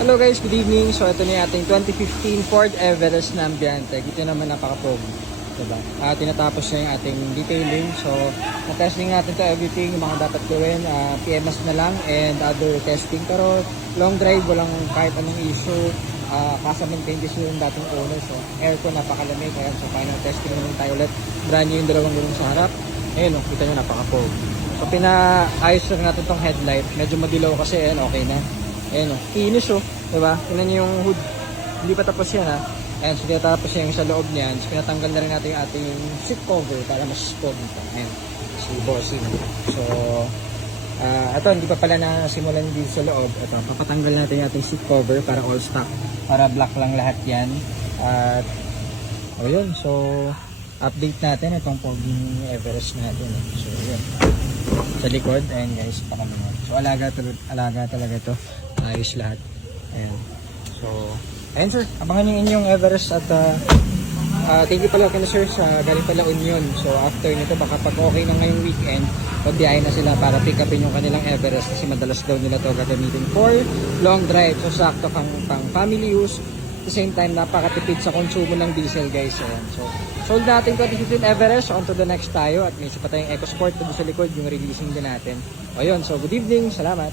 Hello guys, good evening. So ito na yung ating 2015 Ford Everest na Ambiente. Ito naman napaka-pogi. Diba? Tinatapos na yung ating detailing. So na-testing natin to everything, yung mga dapat gawin. PMS na lang and other testing. Pero long drive, walang kahit anong issue. Kasa-maintain this yung dating owner. So aircon napakalamig. Ayan, so final testing naman tayo ulit. Brand new yung dalawang gulong sa harap. Ayun, kita nyo napaka-pogi. So pinaayos lang natin tong headlight. Medyo madilaw kasi, ayan, okay na. Ayan o, finish o, diba? Tingnan nyo yung hood, hindi pa tapos yan ha. Ayan, so tinatapos yung sa loob niyan. So pinatanggal na rin natin yung ating seat cover para mas pogi pa. Ayan, si Bossing. So, ito, hindi pa pala nasimulan dito sa loob. Ito, papatanggal natin yung ating seat cover para all stock. Para black lang lahat yan. At, yun, so, update natin itong poging Everest natin. So, yun. Sa likod, ayan guys, pakamunod. So, alaga talaga ito. Ayos lahat. Ayan. So, ayan sir, abangan yung inyong Everest at thank you pala kina sir sa galing pala Union. So, after nito, baka pag okay na ngayong weekend, pagbiyahin na sila para pick upin yung kanilang Everest kasi madalas daw nila to gagamitin for long drive. So, sakto pang family use. At the same time, napakatipid sa konsumo ng diesel guys. Ayan. So, sold natin 2015 Everest. So, on to the next tayo. At may isa pa tayong EcoSport doon sa likod, yung releasing din natin. O yun, so good evening. Salamat.